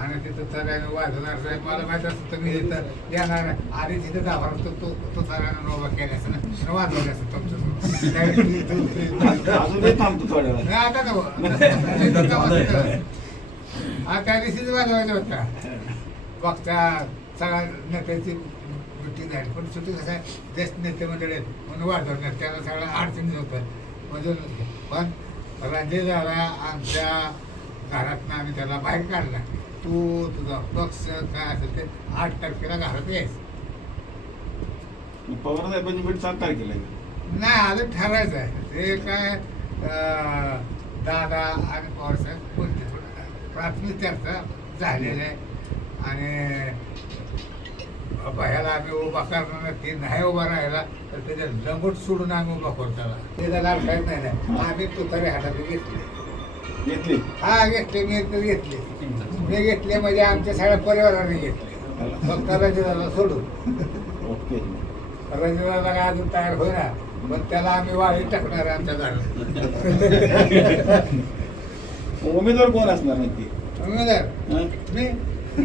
आणि ते तुताऱ्याने वाजवणार साहेब मला माहीत असतं तर मी इथं येणार. आणि तिथं गावाला तो तो तुताऱ्यानं नोबा केल्याचं ना वाजवलं असतं नाही, आता का त्या दिवशीच वाजवायचा होता. बघता सगळ्या नेत्याची सुट्टी झाली. पण सुट्टी कसं ज्येष्ठ नेते मंडळी आहेत म्हणून वाजवणार. त्याला सगळ्या अडचणी होतं. म्हणजे पण रणजित दादा आमच्या घरातनं आम्ही त्याला बाहेर काढला. तू तुझा पक्ष काय असेल ते आठ तारखेला घरात यायचं. पवार साहेबांची भेट सात तारखेला. नाही अजून ठरायचं आहे. ते काय दादा आणि पवारसाहेब बोलते प्राथमिक चर्चा झालेली आहे. आणि भयाला आम्ही उभा करणार. ते नाही उभा राहिला तर त्याच्या लंगोट सोडून आम्ही उभा करतो. त्याला ते त्याला काही नाही नाही. आम्ही तुतारे हातात घेतले. घेतली? हा घेतले मी तर घेतले मी घेतले म्हणजे आमच्या सगळ्या परिवाराने घेतले. फक्त रजदाला सोडून. ओके. रजदाला काय अजून तयार होईना पण त्याला आम्ही वाळी टाकणार आमच्या घरात. उमेदवार कोण असणार नक्की? उमेदवार? मी.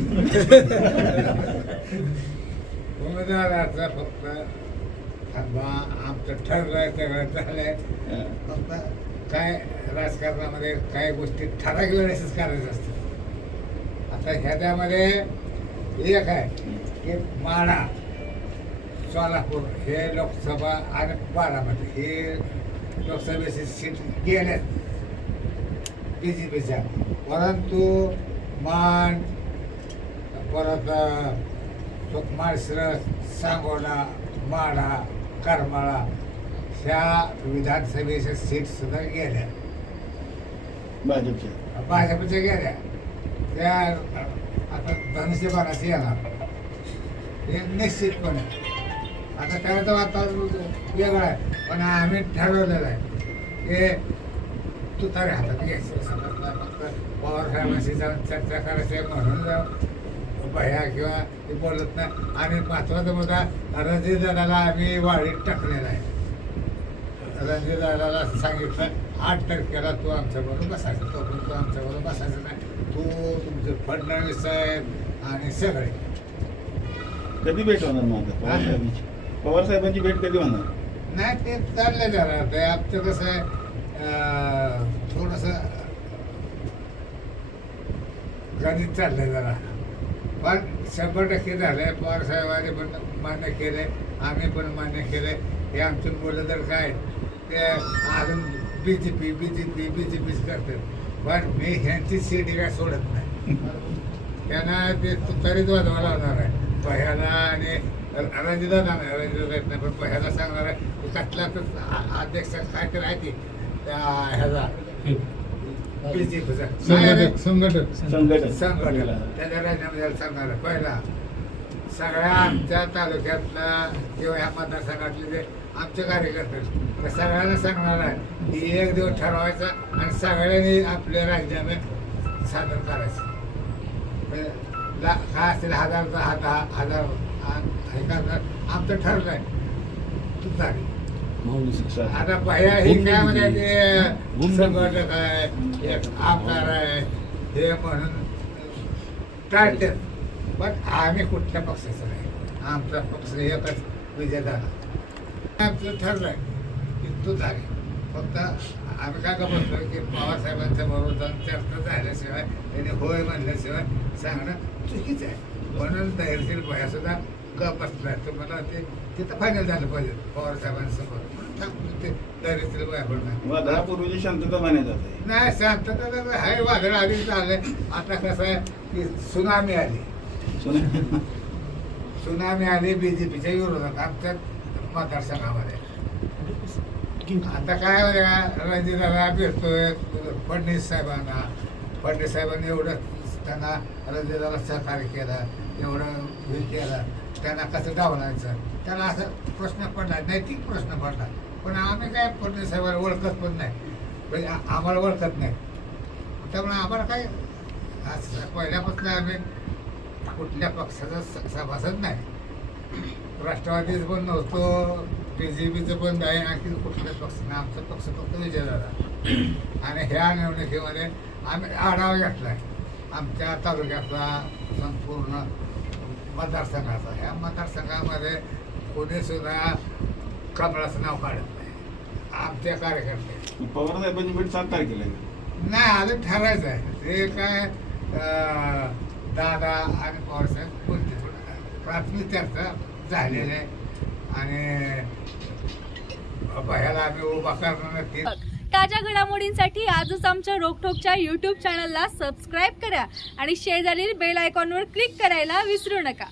उमेदवाराचा फक्त थांबा. आमचं ठरलंय सगळं झालंय. हं. फक्त काय राजकारणामध्ये काही गोष्टी ठराविक वेळेसच करायचं असतं आता ह्याच्यामध्ये एक आहे की माडा सोलापूर हे लोकसभा आणि बारामती हे लोकसभेची सीट गेल्यात. बी जे पीच्या परंतु मान परत माळशिरस सांगोला माडा करमाळा ह्या विधानसभेच्या सीट सुद्धा गेल्या. भाजपच्या. भाजपच्या गेल्या. त्या आता धनुष्यबाणाशी येणार. हे निश्चितपणे. आता त्याचं वातावरण वेगळं आहे पण आम्ही ठरवलेलं आहे की तुतारे हातात घ्यायचं फक्त पवार साहेबांशी जाऊन चर्चा करायची म्हणून जाऊन भया किंवा ते बोलत नाही. आणि महत्त्वाचा मुद्दा रणजित दादाला आम्ही वाढीत टाकलेला आहे. रणजित दादाला सांगितलं आठ तारखेला तू आमच्याबरोबर बसायचं. तो पण तू आमच्याबरोबर बसायचं नाही. तू तुमचे फडणवीस साहेब आणि सगळे. कधी भेट होणार माझं पवार साहेबांची? पवार साहेबांची भेट कधी होणार? नाही ते चाललंय जरा. ते आमचं कसं आहे अं, थोडंसं गणित चाललंय जरा. पण शंभर टक्के झालंय. पवार साहेबांनी पण मान्य केलंय आम्ही पण मान्य केलंय. हे आमचं बोललं तर काय ते अजून B J P B J P B J peach करतात. पण मी ह्यांची सीट काय सोडत नाही. त्यांना ते तुतारीच वाजवायला होणार आहे. भयाला आणि रणजिता नाही रणजिता येत नाही पण भयाला सांगणार आहे तू कसला तर अध्यक्ष काय तर आहे ते त्या ह्याचा संघटक संघटक. संघटना त्याच्या राज्यामध्ये सांगणार आहे पहिला. सगळ्या आमच्या तालुक्यातला किंवा ह्या मतदारसंघातले जे आमचे कार्यकर्ते सगळ्यांना सांगणार आहे की एक दिवस ठरवायचा आणि सगळ्यांनी आपले राजीनामे सादर करायचे. म्हणजे ला- काय असतील हजार दहा दहा हजार हे करणार आमचं ठरलं आहे तुतारी. आता भया हे काय म्हणजे ते संघटक आहे एक आमदार आहे हे म्हणून टाळतात. पण आम्ही कुठल्या पक्षाचं नाही. आमचा पक्ष एकच विजय झाला. आमचं ठरलंय. तू झाले फक्त आम्ही काय का बोलतो की पवारसाहेबांच्या बरोबर जाऊन चर्चा झाल्याशिवाय त्यांनी होय म्हणल्याशिवाय सांगणं चुकीचं आहे. म्हणून धैर्यशील भया सुद्धा गप बसलाय तुम्हाला ते तिथं फायनल झालं पाहिजे पवारसाहेबांसमोर. म्हणून ते धैर्यशील नाही वादळापूर्वीची शांतता मानली जाते नाही शांतता तर आहे. वादळ आधी चाललंय आता कसं आहे की सुनामी आली. सुना- सुनामी आली बीजेपीच्या विरोधात आमच्या मतदारसंघामध्ये. आता काय रणजिताला भेटतोय फडणवीस साहेबांना. फडणवीस साहेबांनी एवढं त्यांना रणजिताला सहकार्य केलं एवढं हे केलं. त्यांना कसं डावलायचं? त्यांना असं प्रश्न पडला नैतिक प्रश्न पडला. पण आम्ही काय फडणवीस साहेबांना ओळखत पण नाही. म्हणजे आम्हाला ओळखत नाही. त्यामुळे आम्हाला काय पहिल्यापासून आम्ही कुठल्या पक्षाचा सभासद नाही. राष्ट्रवादीच पण नव्हतो बी जे पीचं पण नाही आणखी कुठल्याच पक्ष नाही. आमचा पक्ष फक्त विजय झाला आणि ह्या निवडणुकीमध्ये आम्ही आढावा घेतलाय. आमच्या तालुक्यातला संपूर्ण मतदारसंघाचा. ह्या मतदारसंघामध्ये कोणी सुद्धा कमळाचं नाव काढत नाही. आमच्या कार्यकर्ते. पवार साहेबांची भेट सात तारखेला आहे. नाही अजून ठरायचं आहे. ते काय दादा आणि पवारसाहेब थोडं प्राथमिक चर्चा झालेली आहे. आणि ताज्या घडामोडींसाठी आजच आमच्या रोखोकच्या यूट्यूब चॅनलला सबस्क्राईब करा आणि शेजारील बेल आयकॉनवर क्लिक करायला विसरू नका.